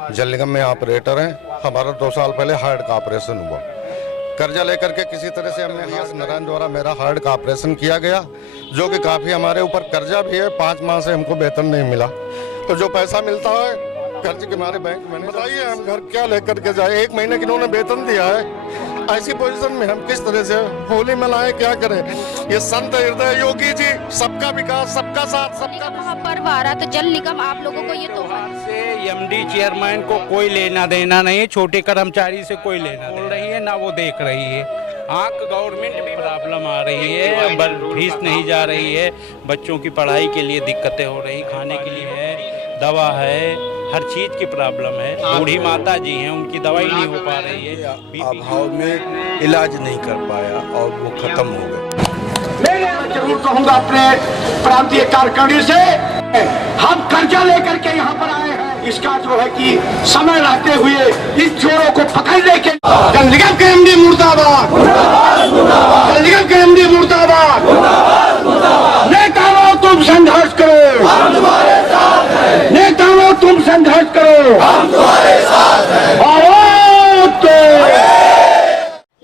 जल निगम में ऑपरेटर हैं। हमारा 2 साल पहले हार्ट का ऑपरेशन हुआ। कर्जा लेकर के किसी तरह से हमने यस नारायण द्वारा मेरा हार्ट का ऑपरेशन किया गया, जो कि काफ़ी हमारे ऊपर कर्जा भी है। 5 माह से हमको वेतन नहीं मिला, तो जो पैसा मिलता है कर्ज के हमारे बैंक में, बताइए हम घर क्या लेकर के जाए। 1 महीने की इन्होंने वेतन दिया है। ऐसी पोजीशन में हम किस तरह से होली मनाएं, क्या करें। ये संत हृदय योगी जी, सबका विकास, सबका साथ, सबका पर्व आ रहा, तो जल निगम आप लोगों को ये तोहफा से एमडी चेयरमैन को कोई लेना देना नहीं है, छोटे कर्मचारी से कोई लेना बोल रही है ना वो देख रही है। गवर्नमेंट भी प्रॉब्लम आ रही है, फीस नहीं जा रही है, बच्चों की पढ़ाई के लिए दिक्कतें हो रही, खाने के लिए है, दवा है, हर चीज की प्रॉब्लम है। बूढ़ी माता जी हैं, उनकी दवाई नहीं हो पा रही है, अभाव में इलाज नहीं कर पाया और वो खत्म हो गए। मैं जरूर कहूंगा अपने प्रांतीय कार्यकारिणी से, हम कर्जा लेकर के यहाँ पर आए हैं। इसका जो है कि समय रहते हुए इस चोरों को पकड़ने के जल निगम के एमडी मुर्दाबाद, जल निगम के एमडी मुर्दाबाद। नेताओं तुम संघर्ष करो, नेताओं तुम संघर्ष करो, हम तुम्हारे साथ हैं।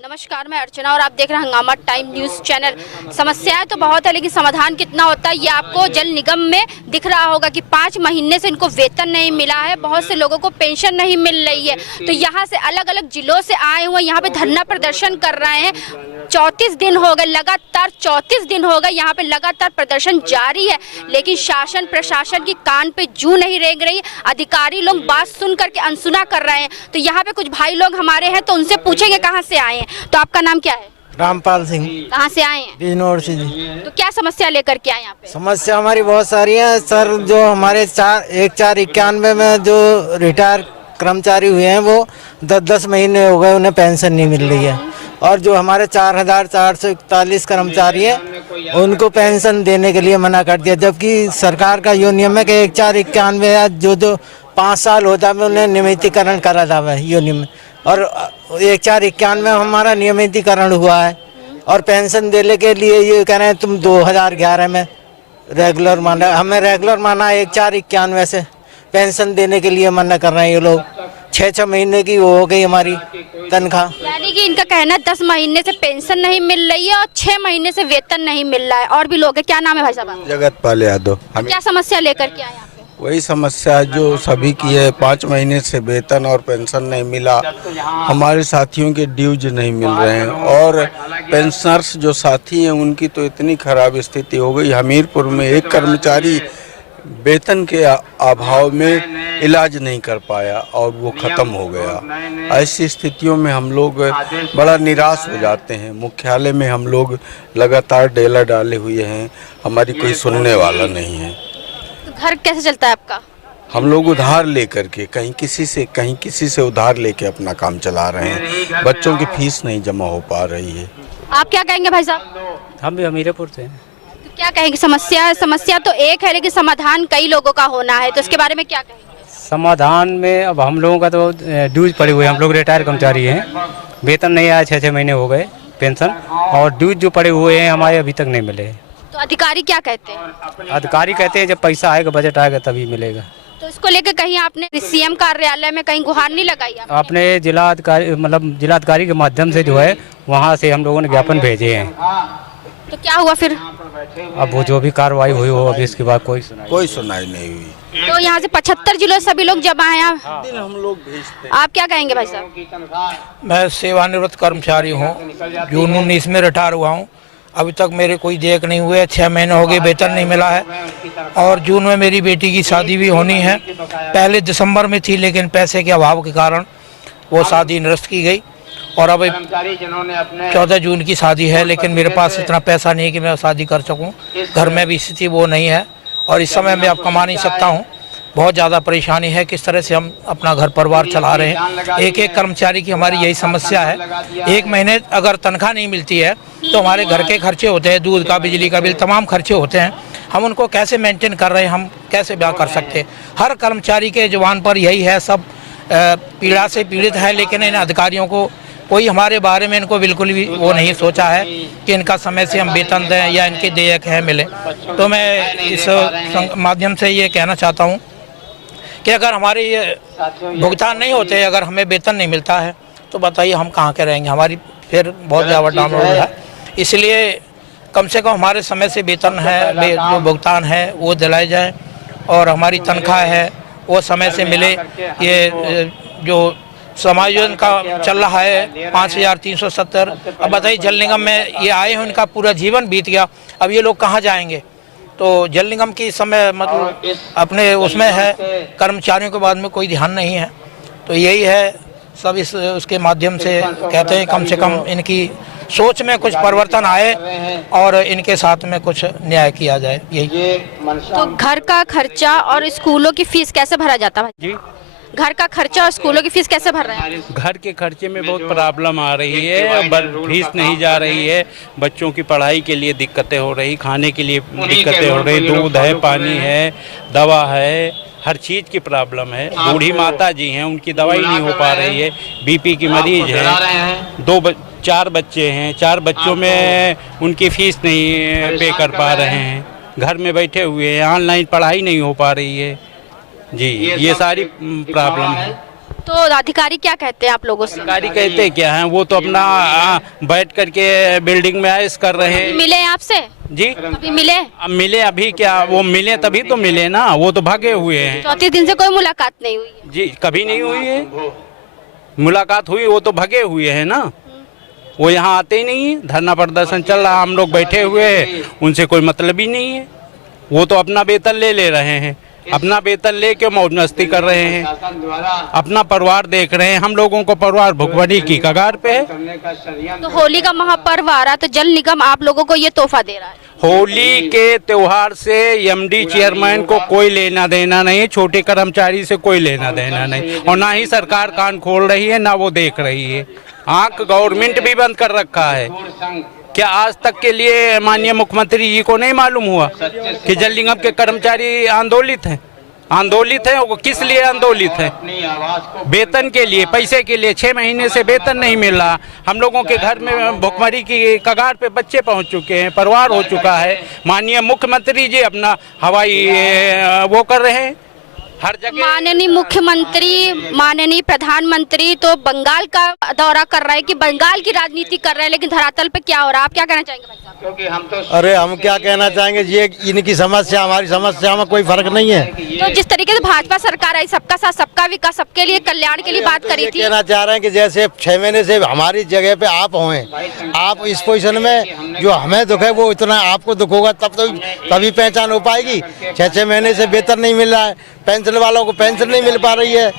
नमस्कार, मैं अर्चना और आप देख रहे हैं हंगामा टाइम न्यूज़ चैनल। समस्याएं तो बहुत है, लेकिन समाधान कितना होता है ये आपको जल निगम में दिख रहा होगा कि 5 महीने से इनको वेतन नहीं मिला है, बहुत से लोगों को पेंशन नहीं मिल रही है। तो यहाँ से अलग अलग जिलों से आए हुए यहाँ पे धरना प्रदर्शन कर रहे हैं। 34 दिन हो गए, लगातार 34 दिन हो गए यहाँ पे लगातार प्रदर्शन जारी है, लेकिन शासन प्रशासन की कान पे जूं नहीं रेंग रही। अधिकारी लोग बात सुन करके अनसुना कर रहे हैं। तो यहाँ पे कुछ भाई लोग हमारे हैं, तो उनसे पूछेंगे कहाँ से आए हैं। तो आपका नाम क्या है? रामपाल सिंह। कहाँ से आए हैं? बिजनौर से जी। तो क्या समस्या लेकर के आए यहाँ पे? समस्या हमारी बहुत सारी है सर। जो हमारे 4/4/91 में जो रिटायर कर्मचारी हुए हैं वो 10-10 महीने हो गए, उन्हें पेंशन नहीं मिल रही है। और जो हमारे 4,441 कर्मचारी हैं उनको पेंशन देने के लिए मना कर दिया, जबकि सरकार का यो नियम है कि 1/4/91 जो 5 साल होता है उन्हें नियमितीकरण करा जाता है यो नियम। और 1/4/91 में हमारा नियमितीकरण हुआ है और पेंशन देने के लिए ये कह रहे हैं तुम 2011 में रेगुलर माना, हमें रेगुलर माना 1/4/91 से पेंशन देने के लिए मना कर रहे हैं ये लोग। 6-6 महीने की वो हो गई हमारी तनख्वाह। यानी कि इनका कहना है 10 महीने से पेंशन नहीं मिल रही है और 6 महीने से वेतन नहीं मिल रहा है। और भी लोग हैं, क्या नाम है भाई साहब? जगतपाल यादव। क्या समस्या लेकर के आए यहाँ पे? वही समस्या जो सभी की है, 5 महीने से वेतन और पेंशन नहीं मिला, हमारे साथियों के ड्यूज नहीं मिल रहे हैं। और पेंशनर्स जो साथी हैं उनकी तो इतनी खराब स्थिति हो गई, हमीरपुर में एक कर्मचारी वेतन के अभाव में इलाज नहीं कर पाया और वो ख़त्म हो गया। ऐसी स्थितियों में हम लोग बड़ा निराश हो जाते हैं। मुख्यालय में हम लोग लगातार डेला डाले हुए हैं, हमारी कोई सुनने वाला नहीं है। तो घर कैसे चलता है आपका? हम लोग उधार लेकर के कहीं किसी से उधार लेके अपना काम चला रहे हैं। बच्चों की फीस नहीं जमा हो पा रही है। आप क्या कहेंगे भाई साहब? हम भी हमीरपुर से हैं। तो क्या कहेंगे? समस्या तो एक है, लेकिन समाधान कई लोगों का होना है, तो इसके बारे में क्या कहेंगे? समाधान में अब हम लोगों का तो ड्यूज पड़े हुए हैं, हम लोग रिटायर कर्मचारी हैं, वेतन नहीं आया, 6-6 महीने हो गए पेंशन, और ड्यूज जो पड़े हुए हैं हमारे अभी तक नहीं मिले। तो अधिकारी क्या कहते हैं? अधिकारी कहते हैं जब पैसा आएगा, बजट आएगा तभी मिलेगा। तो इसको लेकर कहीं आपने सीएम कार्यालय में कहीं गुहार नहीं लगाई? आपने जिलाधिकारी के माध्यम से जो है वहाँ से हम लोगों ने ज्ञापन भेजे हैं। तो क्या हुआ फिर? अब वो जो भी कार्रवाई हुई हो, अभी इसके बाद कोई सुनाई नहीं हुई। तो यहाँ से 75 जिलों से सभी लोग जमा हैं। हम लोग भेजते। आप क्या कहेंगे भाई साहब? मैं सेवानिवृत्त कर्मचारी हूँ, जून 19 में रिटायर हुआ हूँ। अभी तक मेरे कोई देख नहीं हुए, 6 महीने हो गए, वेतन नहीं मिला है। और जून में मेरी बेटी की शादी भी होनी है, पहले दिसंबर में थी, लेकिन पैसे के अभाव के कारण वो शादी निरस्त की गई। और अब 14 जून की शादी है, लेकिन मेरे पास इतना पैसा नहीं है कि मैं शादी कर सकूं। घर में भी स्थिति वो नहीं है और इस समय मैं अब कमा नहीं सकता हूं। बहुत ज़्यादा परेशानी है, किस तरह से हम अपना घर परिवार चला रहे हैं। एक कर्मचारी की हमारी यही समस्या है। 1 महीने अगर तनख्वाह नहीं मिलती है तो हमारे घर के खर्चे होते हैं, दूध का, बिजली का बिल, तमाम खर्चे होते हैं। हम उनको कैसे मेंटेन कर रहे हैं, हम कैसे ब्याह कर सकते हैं? हर कर्मचारी के जुबान पर यही है, सब पीड़ा से पीड़ित है, लेकिन इन अधिकारियों को कोई हमारे बारे में इनको बिल्कुल भी वो नहीं सोचा है कि इनका समय से हम वेतन दें या इनके देयक हैं मिले। तो मैं इस माध्यम से ये कहना चाहता हूँ कि अगर हमारे ये भुगतान नहीं होते, अगर हमें वेतन नहीं मिलता है तो बताइए हम कहाँ के रहेंगे, हमारी फिर बहुत ज़्यादा डाउनलोड है। इसलिए कम से कम हमारे समय से वेतन है, जो भुगतान है वो दिलाए जाए और हमारी तनख्वाह है वो समय से मिले। ये जो समायोजन का चल रहा है 5370, अब बताइए जल निगम में ये आए हैं, उनका पूरा जीवन बीत गया, अब ये लोग कहाँ जाएंगे। तो जल निगम की समय मतलब अपने उसमें है, कर्मचारियों के बाद में कोई ध्यान नहीं है। तो यही है, सब इस उसके माध्यम से कहते हैं कम से कम इनकी सोच में कुछ परिवर्तन आए और इनके साथ में कुछ न्याय किया जाए, यही। तो घर का खर्चा और स्कूलों की फीस कैसे भरा जाता है जी, घर का खर्चा और स्कूलों की फीस कैसे भर रहे हैं? घर के खर्चे में बहुत प्रॉब्लम आ रही है, फीस नहीं जा रही है, बच्चों की पढ़ाई के लिए दिक्कतें हो रही, खाने के लिए दिक्कतें हो रही, दूध है, पानी है, दवा है, हर चीज़ की प्रॉब्लम है। बूढ़ी माता जी हैं, उनकी दवाई नहीं हो पा रही है, बीपी की मरीज है, 4 बच्चे हैं, 4 बच्चों में उनकी फीस नहीं पे कर पा रहे हैं, घर में बैठे हुए हैं, ऑनलाइन पढ़ाई नहीं हो पा रही है जी, ये सारी प्रॉब्लम है। तो अधिकारी क्या कहते हैं आप लोगों से? अधिकारी कहते क्या हैं, वो तो अपना बैठ करके बिल्डिंग में आयश कर रहे हैं। मिले हैं आपसे जी, अभी मिले? अब मिले अभी क्या, वो मिले तभी तो मिले ना, वो तो भागे हुए हैं। 34 दिन से कोई मुलाकात नहीं हुई है? जी, कभी नहीं हुई है, मुलाकात हुई वो तो भागे हुए हैं ना, वो यहाँ आते ही नहीं है। धरना प्रदर्शन चल रहा, हम लोग बैठे हुए हैं, उनसे कोई मतलब ही नहीं है। वो तो अपना वेतन ले रहे हैं, अपना वेतन लेके मौज मस्ती कर रहे हैं, अपना परिवार देख रहे हैं। हम लोगों को परिवार भुखमरी की कगार पे है। तो होली का महापर्व आ रहा, तो जल निगम आप लोगों को ये तोहफा दे रहा है। होली के त्योहार से एमडी चेयरमैन को कोई लेना देना नहीं, छोटे कर्मचारी से कोई लेना देना नहीं, और ना ही सरकार कान खोल रही है, ना वो देख रही है। आंख गवर्नमेंट भी बंद कर रखा है। क्या आज तक के लिए माननीय मुख्यमंत्री जी को नहीं मालूम हुआ कि जल निगम के कर्मचारी आंदोलित हैं? वो किस लिए आंदोलित हैं? वेतन के लिए, पैसे के लिए। 6 महीने से वेतन नहीं मिल रहा। हम लोगों के घर में भुखमरी की कगार पे बच्चे पहुंच चुके हैं, परिवार हो चुका है। माननीय मुख्यमंत्री जी अपना हवाई वो कर रहे हैं हर जगह। माननीय मुख्यमंत्री, माननीय प्रधानमंत्री तो बंगाल का दौरा कर रहे हैं कि बंगाल की राजनीति कर रहे हैं, लेकिन धरातल पे क्या हो रहा है, आप क्या कहना चाहेंगे भाई साहब? अरे हम क्या कहना चाहेंगे, ये इनकी समस्या हमारी समस्या में कोई फर्क नहीं है। तो जिस तरीके से भाजपा सरकार आई, सबका साथ सबका विकास, सबके लिए कल्याण के लिए बात करी थी। कहना चाह रहे हैं कि जैसे 6 महीने से हमारी जगह पे आप हों, आप इस पोजीशन में, जो हमें दुख है वो इतना आपको दुख होगा, तब तो तभी पहचान हो पाएगी। 6 महीने से वेतन नहीं मिल रहा है, पेंशन वालों को पेंशन नहीं मिल पा रही है,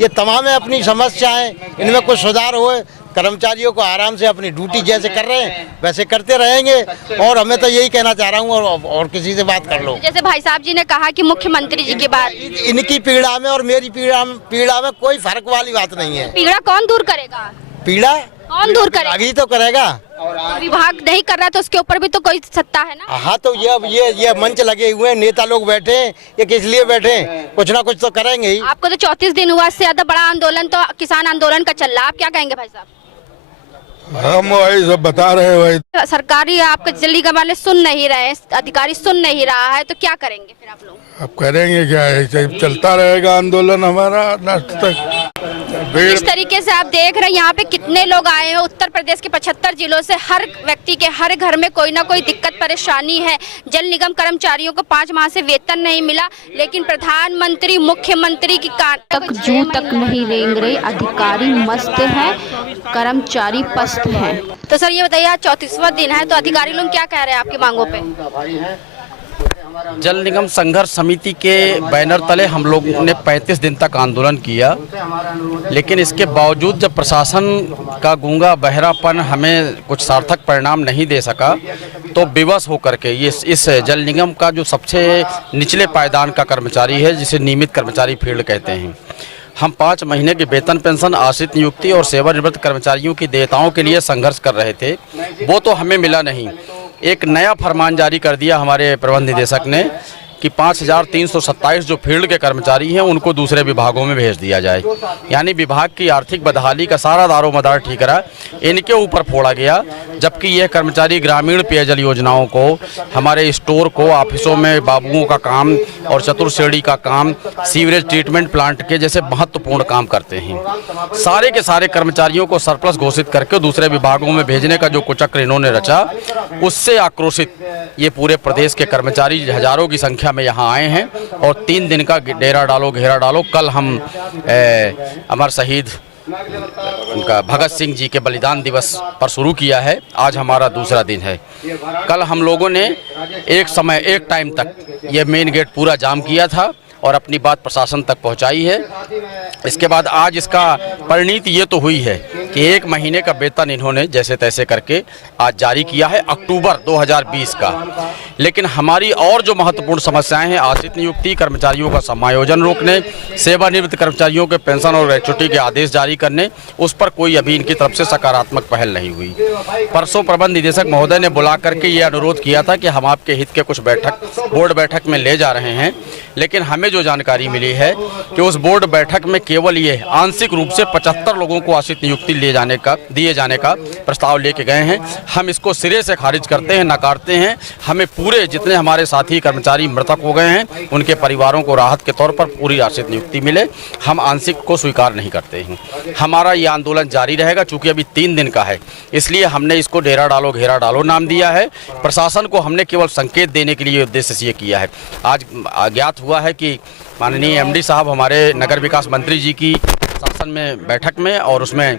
ये तमाम है अपनी समस्याएं, इनमें कुछ सुधार हो। कर्मचारियों को आराम से अपनी ड्यूटी जैसे कर रहे हैं वैसे करते रहेंगे, और हमें तो यही कहना चाह रहा हूँ। और किसी से बात कर लो, जैसे भाई साहब जी ने कहा कि मुख्यमंत्री जी की बात, इनकी पीड़ा में और मेरी पीड़ा में कोई फर्क वाली बात नहीं है। पीड़ा कौन दूर करेगा? पीड़ा कौन दूर करेगा? आगे तो करेगा। विभाग नहीं कर रहा तो उसके ऊपर भी तो कोई सत्ता है ना। हाँ, तो ये मंच लगे हुए हैं, नेता लोग बैठे हैं, ये किस लिए बैठे हैं? कुछ ना कुछ तो करेंगे ही। आपको तो 34 दिन हुआ, इससे ज्यादा बड़ा आंदोलन तो किसान आंदोलन का चल रहा है, आप क्या कहेंगे भाई साहब? हम वही सब बता रहे हैं वही। सरकारी आपके जल निगम वाले सुन नहीं रहे, अधिकारी सुन नहीं रहा है, तो क्या करेंगे फिर आप लोग? अब करेंगे क्या, ऐसे चलता रहेगा आंदोलन हमारा लास्ट तक। इस तरीके से आप देख रहे हैं यहाँ पे कितने लोग आए हैं उत्तर प्रदेश के 75 जिलों से। हर व्यक्ति के हर घर में कोई ना कोई दिक्कत परेशानी है। जल निगम कर्मचारियों को 5 माह से वेतन नहीं मिला, लेकिन प्रधानमंत्री मुख्यमंत्री की तक जू तक नहीं रेंग रहे। अधिकारी मस्त हैं, कर्मचारी पस्त हैं। तो सर ये बताइए, आज 34वां दिन है, तो अधिकारी लोग क्या कह रहे हैं आपकी मांगों पे? जल निगम संघर्ष समिति के बैनर तले हम लोग ने 35 दिन तक आंदोलन किया, लेकिन इसके बावजूद जब प्रशासन का गूंगा बहरापन हमें कुछ सार्थक परिणाम नहीं दे सका, तो विवश होकर के इस जल निगम का जो सबसे निचले पायदान का कर्मचारी है, जिसे नियमित कर्मचारी फील्ड कहते हैं, हम 5 महीने के वेतन, पेंशन, आश्रित नियुक्ति और सेवानिवृत्त कर्मचारियों की देयताओं के लिए संघर्ष कर रहे थे। वो तो हमें मिला नहीं। एक नया फरमान जारी कर दिया हमारे प्रबंध निदेशक ने कि 5327 जो फील्ड के कर्मचारी हैं उनको दूसरे विभागों में भेज दिया जाए। यानी विभाग की आर्थिक बदहाली का सारा दारोमदार ठीकरा इनके ऊपर फोड़ा गया। जबकि यह कर्मचारी ग्रामीण पेयजल योजनाओं को, हमारे स्टोर को, ऑफिसों में बाबुओं का काम और चतुर्श्रेणी का काम, सीवरेज ट्रीटमेंट प्लांट के जैसे महत्वपूर्ण काम करते हैं। सारे के सारे कर्मचारियों को सरप्लस घोषित करके दूसरे विभागों में भेजने का जो कुचक्र इन्होंने रचा, उससे आक्रोशित ये पूरे प्रदेश के कर्मचारी हजारों की संख्या में यहाँ आए हैं और 3 दिन का डेरा डालो घेरा डालो। कल हम अमर शहीद उनका भगत सिंह जी के बलिदान दिवस पर शुरू किया है। आज हमारा दूसरा दिन है। कल हम लोगों ने एक टाइम तक ये मेन गेट पूरा जाम किया था और अपनी बात प्रशासन तक पहुंचाई है। इसके बाद आज इसका परिणति ये तो हुई है कि 1 महीने का वेतन इन्होंने जैसे तैसे करके आज जारी किया है, अक्टूबर 2020 का। लेकिन हमारी और जो महत्वपूर्ण समस्याएं हैं, आश्रित नियुक्ति, कर्मचारियों का समायोजन रोकने, सेवानिवृत्त कर्मचारियों के पेंशन और ग्रेच्युटी के आदेश जारी करने, उस पर कोई अभी इनकी तरफ से सकारात्मक पहल नहीं हुई। परसों प्रबंध निदेशक महोदय ने बुला करके ये अनुरोध किया था कि हम आपके हित के कुछ बोर्ड बैठक में ले जा रहे हैं, लेकिन हमें जो जानकारी मिली है कि उस बोर्ड बैठक में केवल ये आंशिक रूप से 75 लोगों को आश्रित नियुक्ति दिए जाने का प्रस्ताव लेके गए हैं। हम इसको सिरे से खारिज करते हैं, नकारते हैं। हमें पूरे जितने हमारे साथी कर्मचारी मृतक हो गए हैं उनके परिवारों को राहत के तौर पर पूरी आश्रित नियुक्ति मिले। हम आंशिक को स्वीकार नहीं करते हैं। हमारा ये आंदोलन जारी रहेगा। चूंकि अभी 3 दिन का है, इसलिए हमने इसको डेरा डालो घेरा डालो नाम दिया है। प्रशासन को हमने केवल संकेत देने के लिए उद्देश्य से ये किया है। आज ज्ञात हुआ है कि माननीय एमडी साहब हमारे नगर विकास मंत्री जी की शासन में बैठक में और उसमें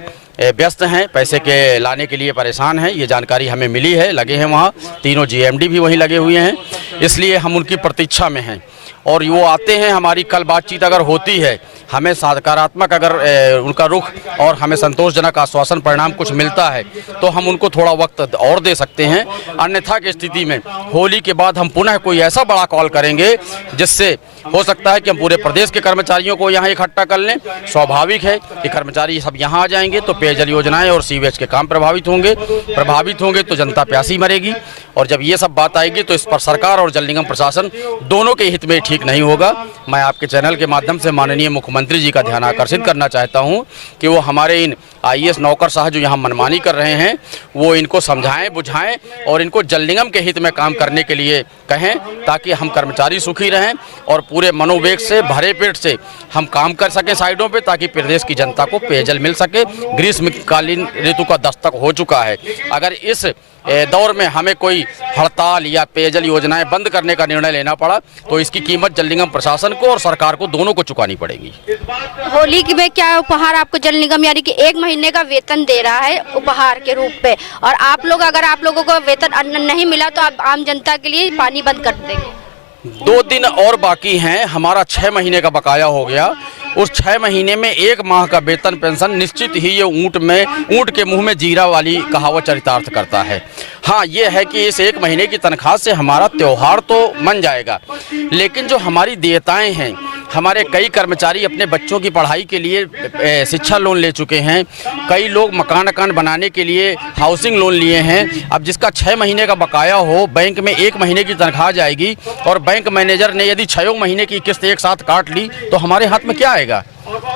व्यस्त हैं, पैसे के लाने के लिए परेशान हैं। ये जानकारी हमें मिली है, लगे हैं वहाँ, तीनों जीएमडी भी वहीं लगे हुए हैं। इसलिए हम उनकी प्रतीक्षा में हैं और वो आते हैं। हमारी कल बातचीत अगर होती है, हमें सकारात्मक अगर उनका रुख और हमें संतोषजनक आश्वासन परिणाम कुछ मिलता है तो हम उनको थोड़ा वक्त और दे सकते हैं। अन्यथा की स्थिति में होली के बाद हम पुनः कोई ऐसा बड़ा कॉल करेंगे जिससे हो सकता है कि हम पूरे प्रदेश के कर्मचारियों को यहाँ इकट्ठा कर लें। स्वाभाविक है कि कर्मचारी सब यहाँ आ जाएंगे तो पेयजल योजनाएं और सीवेज के काम प्रभावित होंगे तो जनता प्यासी मरेगी। और जब ये सब बात आएगी तो इस पर सरकार और जल निगम प्रशासन दोनों के हित में ठीक नहीं होगा। मैं आपके चैनल के माध्यम से माननीय मुख्यमंत्री जी का ध्यान आकर्षित करना चाहता हूं कि वो हमारे इन आईएएस नौकरशाह जो यहाँ मनमानी कर रहे हैं वो इनको समझाएं, बुझाएं और इनको जल निगम के हित में काम करने के लिए कहें, ताकि हम कर्मचारी सुखी रहें और पूरे मनोवेग से, भरे पेट से हम काम कर सकें साइडों पे, ताकि प्रदेश की जनता को पेयजल मिल सके। ग्रीष्मकालीन ऋतु का दस्तक हो चुका है। अगर इस दौर में हमें कोई हड़ताल या पेयजल योजनाएं बंद करने का निर्णय लेना पड़ा तो इसकी कीमत जल निगम प्रशासन को और सरकार को दोनों को चुकानी पड़ेगी। होली में क्या उपहार आपको जल निगम यानी कि 1 महीने का वेतन दे रहा है उपहार के रूप पे, और आप लोग अगर आप लोगों को वेतन नहीं मिला तो आप आम जनता के लिए पानी बंद कर देंगे। 2 दिन और बाकी हैं। हमारा 6 महीने का बकाया हो गया। उस 6 महीने में 1 माह का वेतन पेंशन निश्चित ही ये ऊंट के मुंह में जीरा वाली कहावत चरितार्थ करता है। हाँ, ये है कि इस 1 महीने की तनख्वाह से हमारा त्योहार तो मन जाएगा, लेकिन जो हमारी देयताएं हैं, हमारे कई कर्मचारी अपने बच्चों की पढ़ाई के लिए शिक्षा लोन ले चुके हैं। कई लोग मकान बनाने के लिए हाउसिंग लोन लिए हैं। अब जिसका 6 महीने का बकाया हो, बैंक में 1 महीने की तनख्वाह जाएगी और बैंक मैनेजर ने यदि 6 महीने की किस्त एक साथ काट ली तो हमारे हाथ में क्या आएगा?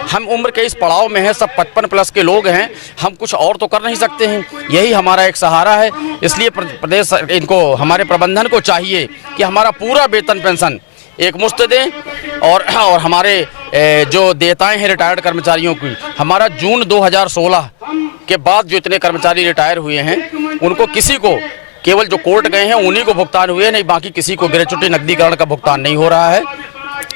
हम उम्र के इस पड़ाव में हैं, सब 55 प्लस के लोग हैं, हम कुछ और तो कर नहीं सकते हैं। यही हमारा एक सहारा है। इसलिए प्रदेश इनको, हमारे प्रबंधन को चाहिए कि हमारा पूरा वेतन पेंशन एक मुश्त दें और हमारे जो देयताएं हैं रिटायर्ड कर्मचारियों की, हमारा जून 2016 के बाद जो इतने कर्मचारी रिटायर हुए हैं उनको किसी को, केवल जो कोर्ट गए हैं उन्हीं को भुगतान हुए, नहीं बाकी किसी को ग्रेच्युटी नकदीकरण का भुगतान नहीं हो रहा है।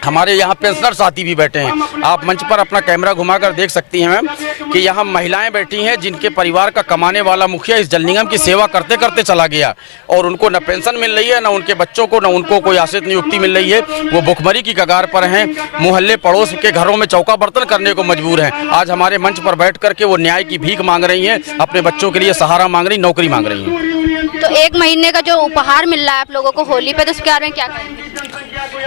हमारे यहाँ पेंशनर साथी भी बैठे हैं। आप मंच पर अपना कैमरा घुमाकर देख सकती हैं मैम कि यहाँ महिलाएं बैठी हैं जिनके परिवार का कमाने वाला मुखिया इस जल निगम की सेवा करते करते चला गया और उनको न पेंशन मिल रही है, न उनके बच्चों को, न उनको कोई आश्रित नियुक्ति मिल रही है। वो भुखमरी की कगार पर हैं, मोहल्ले पड़ोस के घरों में चौका बर्तन करने को मजबूर हैं। आज हमारे मंच पर बैठ करके वो न्याय की भीख मांग रही हैं, अपने बच्चों के लिए सहारा मांग रही, नौकरी मांग रही हैं। तो 1 महीने का जो उपहार मिल रहा है आप लोगों को होली पे, तो उसके बारे में क्या कहेंगे?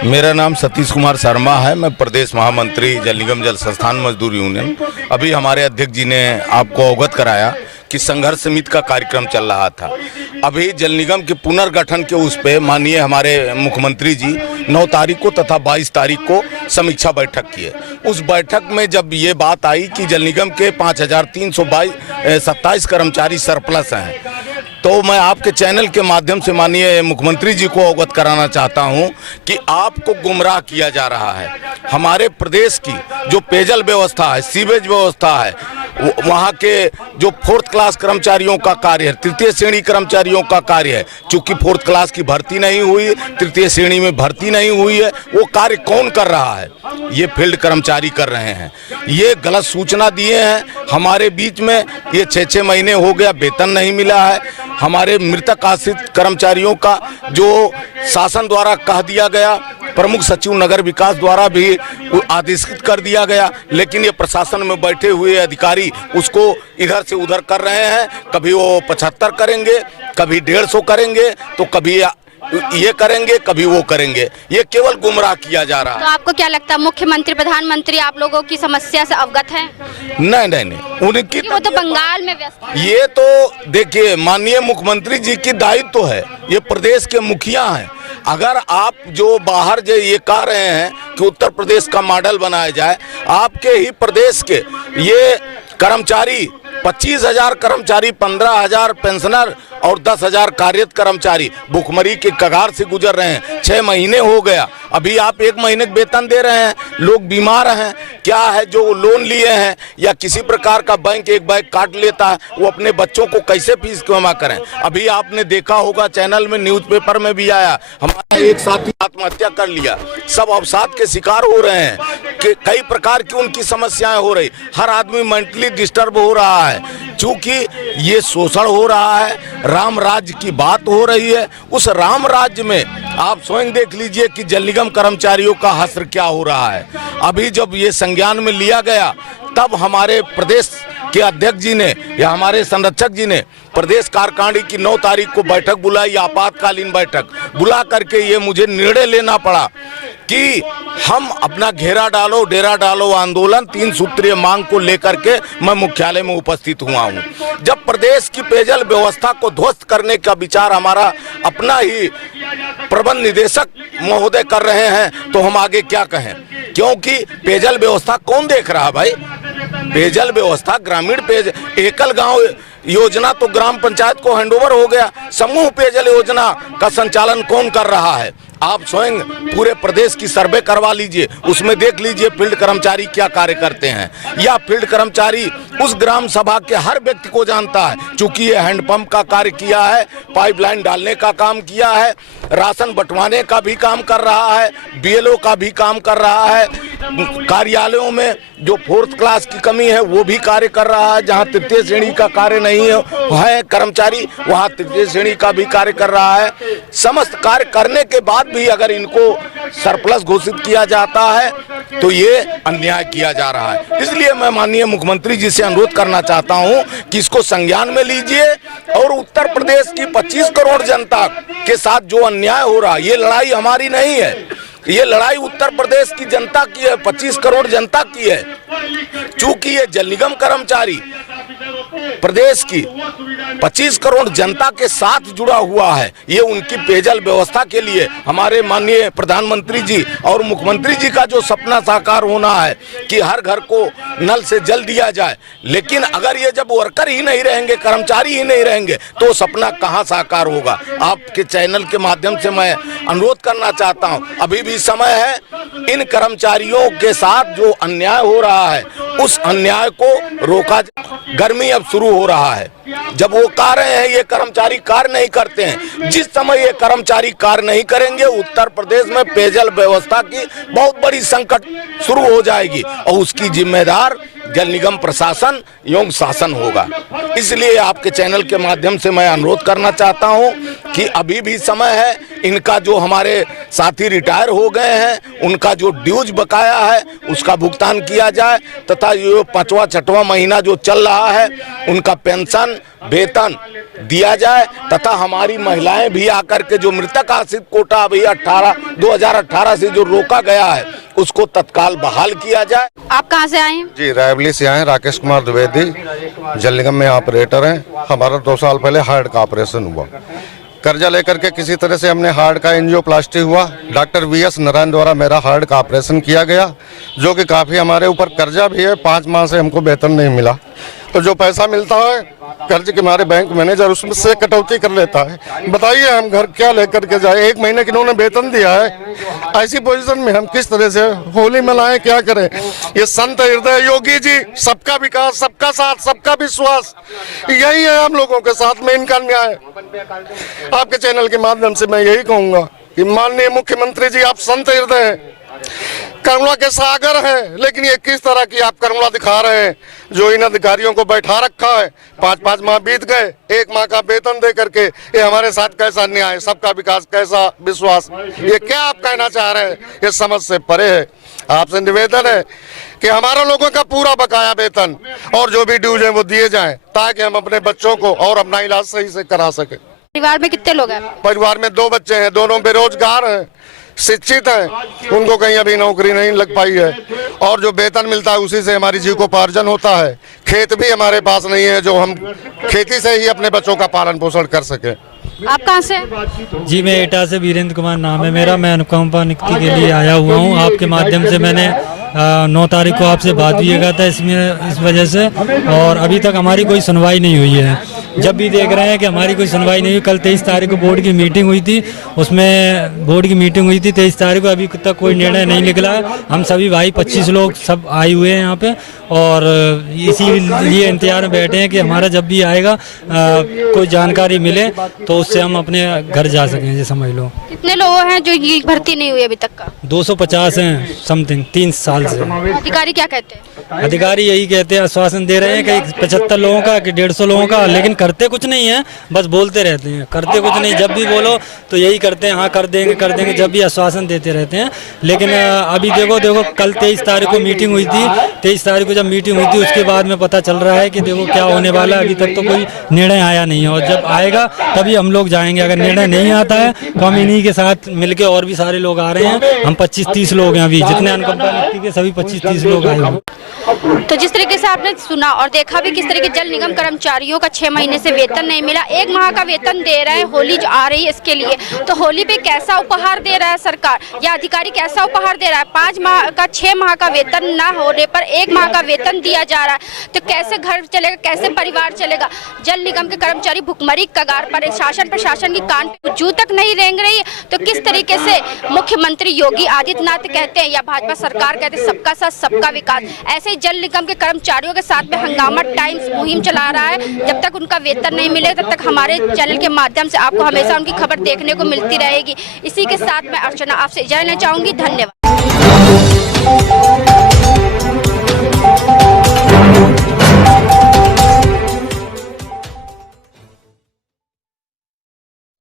मेरा नाम सतीश कुमार शर्मा है। मैं प्रदेश महामंत्री जल निगम जल संस्थान मजदूर यूनियन। अभी हमारे अध्यक्ष जी ने आपको अवगत कराया कि संघर्ष समिति का कार्यक्रम चल रहा था। अभी जल निगम के पुनर्गठन के उस पे माननीय हमारे मुख्यमंत्री जी 9 तारीख को तथा 22 तारीख को समीक्षा बैठक किए। उस बैठक में जब ये बात आई कि जल निगम के 5327 कर्मचारी सरप्लस हैं, तो मैं आपके चैनल के माध्यम से माननीय मुख्यमंत्री जी को अवगत कराना चाहता हूं कि आपको गुमराह किया जा रहा है। हमारे प्रदेश की जो पेयजल व्यवस्था है, सीवेज व्यवस्था है, वहाँ के जो 4th क्लास कर्मचारियों का कार्य है, 3य श्रेणी कर्मचारियों का कार्य है, चूंकि 4th क्लास की भर्ती नहीं हुई, 3य श्रेणी में भर्ती नहीं हुई है, वो कार्य कौन कर रहा है? ये फील्ड कर्मचारी कर रहे हैं। ये गलत सूचना दिए हैं। हमारे बीच में ये 6-6 महीने हो गया, वेतन नहीं मिला है। हमारे मृतक आश्रित कर्मचारियों का जो शासन द्वारा कह दिया गया, प्रमुख सचिव नगर विकास द्वारा भी आदेशित कर दिया गया, लेकिन ये प्रशासन में बैठे हुए अधिकारी उसको इधर से उधर कर रहे हैं। कभी वो 75 करेंगे, कभी 150 करेंगे, तो कभी ये करेंगे, कभी वो करेंगे। ये केवल गुमराह किया जा रहा है। तो आपको क्या लगता है मुख्यमंत्री प्रधानमंत्री आप लोगों की समस्या से अवगत हैं? नहीं, उनकी वो तो बंगाल में व्यस्त हैं। ये तो देखिए, माननीय मुख्यमंत्री जी की दायित्व है, ये प्रदेश के मुखिया हैं। अगर आप जो बाहर जो ये कह रहे हैं कि उत्तर प्रदेश का मॉडल बनाया जाए, आपके ही प्रदेश के ये कर्मचारी 25,000 कर्मचारी, 15,000 पेंशनर और 10,000 कार्यरत कर्मचारी भुखमरी के कगार से गुजर रहे हैं। 6 महीने हो गया, अभी आप 1 महीने का वेतन दे रहे हैं। लोग बीमार हैं, क्या है जो लोन लिए हैं या किसी प्रकार का बैंक एक बैग काट लेता है, वो अपने बच्चों को कैसे फीस जमा करें? अभी आपने देखा होगा चैनल में, न्यूज़पेपर में भी आया, हमारा एक साथी आत्महत्या कर लिया। सब अवसाद के शिकार हो रहे हैं कि कई प्रकार की उनकी समस्याएं हो रही। हर आदमी मेंटली डिस्टर्ब हो रहा है, क्योंकि ये शोषण हो रहा है। राम राज्य की बात हो रही है। उस राम राज्य में आप स्वयं देख लीजिए कि जल निगम कर्मचारियों का हश्र क्या हो रहा है। अभी जब ये संज्ञान में लिया गया, तब हमारे प्रदेश के अध्यक्ष जी ने या हमारे संरक्षक जी ने प्रदेश कार्यकारिणी की 9 तारीख को बैठक बुलाई, आपातकालीन बैठक बुला करके ये मुझे निर्णय लेना पड़ा कि हम अपना घेरा डालो, डेरा डालो आंदोलन 3 सूत्रीय मांग को लेकर के मैं मुख्यालय में उपस्थित हुआ हूं। जब प्रदेश की पेयजल व्यवस्था को ध्वस्त करने का विचार हमारा अपना ही प्रबंध निदेशक महोदय कर रहे हैं, तो हम आगे क्या कहें? क्योंकि पेयजल व्यवस्था कौन देख रहा भाई? पेयजल व्यवस्था, ग्रामीण पेयजल एकल गांव योजना तो ग्राम पंचायत को हैंडओवर हो गया। समूह पेयजल योजना का संचालन कौन कर रहा है? आप स्वयं पूरे प्रदेश की सर्वे करवा लीजिए, उसमें देख लीजिए फील्ड कर्मचारी क्या कार्य करते हैं। या फील्ड कर्मचारी उस ग्राम सभा के हर व्यक्ति को जानता है, चूंकि ये हैंडपंप का कार्य किया है, पाइपलाइन डालने का काम किया है, राशन बंटवाने का भी काम कर रहा है, बीएलओ का भी काम कर रहा है, कार्यालयों में जो 4th क्लास की कमी है वो भी कार्य कर रहा है। जहाँ 3य श्रेणी का कार्य नहीं है कर्मचारी, वहाँ 3य श्रेणी का भी कार्य कर रहा है। समस्त कार्य करने के बाद भी अगर इनको सरप्लस घोषित किया जाता है तो ये अन्याय किया जा रहा है। इसलिए मैं माननीय मुख्यमंत्री जी से अनुरोध करना चाहता हूं कि इसको संज्ञान में लीजिए और उत्तर प्रदेश की 25 करोड़ जनता के साथ जो अन्याय हो रहा है, ये लड़ाई हमारी नहीं है, ये लड़ाई उत्तर प्रदेश की जनता की है, 25 करोड़ जनता की है। चूंकि ये जल निगम कर्मचारी प्रदेश की 25 करोड़ जनता के साथ जुड़ा हुआ है, ये उनकी पेयजल व्यवस्था के लिए हमारे माननीय प्रधानमंत्री जी और मुख्यमंत्री जी का जो सपना साकार होना है कि हर घर को नल से जल दिया जाए। लेकिन अगर ये जब वर्कर ही नहीं रहेंगे, कर्मचारी ही नहीं रहेंगे, तो सपना कहाँ साकार होगा? आपके चैनल के माध्यम से मैं अनुरोध करना चाहता हूँ, अभी भी समय है। इन कर्मचारियों के साथ जो अन्याय हो रहा है, उस अन्याय को रोका। गर्मी अब शुरू हो रहा है, जब वो कह रहे हैं ये कर्मचारी कार्य नहीं करते हैं, जिस समय ये कर्मचारी कार्य नहीं करेंगे, उत्तर प्रदेश में पेयजल व्यवस्था की बहुत बड़ी संकट शुरू हो जाएगी और उसकी जिम्मेदार जल निगम प्रशासन एवं शासन होगा। इसलिए आपके चैनल के माध्यम से मैं अनुरोध करना चाहता हूं कि अभी भी समय है। इनका जो हमारे साथी रिटायर हो गए हैं, उनका जो ड्यूज बकाया है उसका भुगतान किया जाए, तथा ये 5वां 6वां महीना जो चल रहा है उनका पेंशन वेतन दिया जाए, तथा हमारी महिलाएं भी आकर के जो मृतक आश्रित कोटा अभी 2018 से जो रोका गया है उसको तत्काल बहाल किया जाए। आप कहाँ से आए हैं? जी, रायबली से आए हैं। राकेश कुमार द्विवेदी, जल निगम में ऑपरेटर हैं। हमारा 2 साल पहले हार्ट का ऑपरेशन हुआ। कर्जा लेकर के किसी तरह से हमने हार्ट का एंजियोप्लास्टी हुआ। डॉक्टर VS नारायण द्वारा मेरा हार्ट का ऑपरेशन किया गया, जो कि काफ़ी हमारे ऊपर कर्जा भी है। 5 माह से हमको वेतन नहीं मिला तो जो पैसा मिलता है कर्ज के हमारे बैंक मैनेजर उसमें से कटौती कर लेता है। बताइए हम घर क्या लेकर के जाए? 1 महीने की इन्होंने वेतन दिया है, ऐसी पोजीशन में हम किस तरह से होली मनाएं, क्या करें? ये संत हृदय योगी जी, सबका विकास, सबका साथ, सबका विश्वास, यही है हम लोगों के साथ में इनका न्याय। आपके चैनल के माध्यम से मैं यही कहूंगा कि माननीय मुख्यमंत्री जी, आप संत हृदय हैं, करुणा के सागर हैं, लेकिन ये किस तरह की आप करुणा दिखा रहे हैं? जो इन अधिकारियों को बैठा रखा है, 5-5 माह बीत गए, 1 माह का वेतन दे करके, ये हमारे साथ कैसा न्याय, सबका विकास, कैसा विश्वास? ये क्या आप कहना चाह रहे हैं? ये समझ से परे है। आपसे निवेदन है कि हमारा लोगों का पूरा बकाया वेतन और जो भी ड्यूज है वो दिए जाएं, ताकि हम अपने बच्चों को और अपना इलाज सही से करा सके। परिवार में कितने लोग हैं? परिवार में 2 बच्चे हैं, दोनों बेरोजगार हैं, शिक्षित हैं, उनको कहीं अभी नौकरी नहीं लग पाई है, और जो वेतन मिलता है उसी से हमारी जीविकोपार्जन होता है। खेत भी हमारे पास नहीं है जो हम खेती से ही अपने बच्चों का पालन पोषण कर सके। आप कहाँ से? जी, मैं एटा से वीरेंद्र कुमार नाम है मेरा। मैं अनुकंपा नियुक्ति के लिए आया हुआ हूँ। आपके माध्यम से मैंने 9 तारीख को आपसे बात भी किया था इस वजह से, और अभी तक हमारी कोई सुनवाई नहीं हुई है। जब भी देख रहे हैं कि हमारी कोई सुनवाई नहीं हुई। कल 23 तारीख को बोर्ड की मीटिंग हुई थी, उसमें बोर्ड की मीटिंग हुई थी 23 तारीख को, अभी तक कोई निर्णय नहीं निकला है। हम सभी भाई 25 लोग सब आए हुए हैं यहाँ पे, और इसीलिए इंतजार में बैठे हैं कि हमारा जब भी आएगा कोई जानकारी मिले तो उससे हम अपने घर जा सकें। जी समझ लो। कितने लोग हैं जो ये भर्ती नहीं हुई अभी तक का? 250 हैं समथिंग, 3 साल से। अधिकारी क्या कहते हैं? अधिकारी यही कहते हैं, आश्वासन दे रहे हैं कि 75 लोगों का कि 150 लोगों का, लेकिन करते कुछ नहीं है, बस बोलते रहते हैं, करते कुछ नहीं। जब भी बोलो तो यही करते हैं, हाँ कर देंगे, जब भी आश्वासन देते रहते हैं। लेकिन अभी देखो कल 23 तारीख को मीटिंग हुई थी, 23 तारीख को जब मीटिंग हुई थी उसके बाद में पता चल रहा है कि देखो क्या होने वाला है। अभी तक तो कोई निर्णय आया नहीं है, और जब आएगा तभी हम लोग जाएंगे। अगर निर्णय नहीं आता है तो हम इन्हीं के साथ मिलके, और भी सारे लोग आ रहे हैं, हम 25-30 लोग हैं अभी, जितने अनुकंपा नियुक्ति के सभी 25-30 लोग आए हैं। तो जिस तरीके से आपने सुना और देखा भी किस तरीके जल निगम कर्मचारियों का 6 महीने से वेतन नहीं मिला, 1 माह का वेतन दे रहा है, होली जो आ रही है इसके लिए, तो होली पे कैसा उपहार दे रहा है सरकार या अधिकारी, कैसा उपहार दे रहा है? 5 माह का 6 माह का वेतन ना होने पर 1 माह का वेतन दिया जा रहा है, तो कैसे घर चलेगा, कैसे परिवार चलेगा? जल निगम के कर्मचारी भुखमरी कगार पर, शासन प्रशासन की कान पे जू तक नहीं रेंग रही है। तो किस तरीके से मुख्यमंत्री योगी आदित्यनाथ कहते हैं या भाजपा सरकार कहते हैं सबका साथ सबका विकास, ऐसे ही जल निगम के कर्मचारियों के साथ में हंगामा टाइम्स मुहिम चला रहा है। जब तक उनका वेतन नहीं मिलेगा तब तक हमारे चैनल के माध्यम से आपको हमेशा उनकी खबर देखने को मिलती रहेगी। इसी के साथ मैं अर्चना आपसे इजाजत लेना चाहूंगी। धन्यवाद।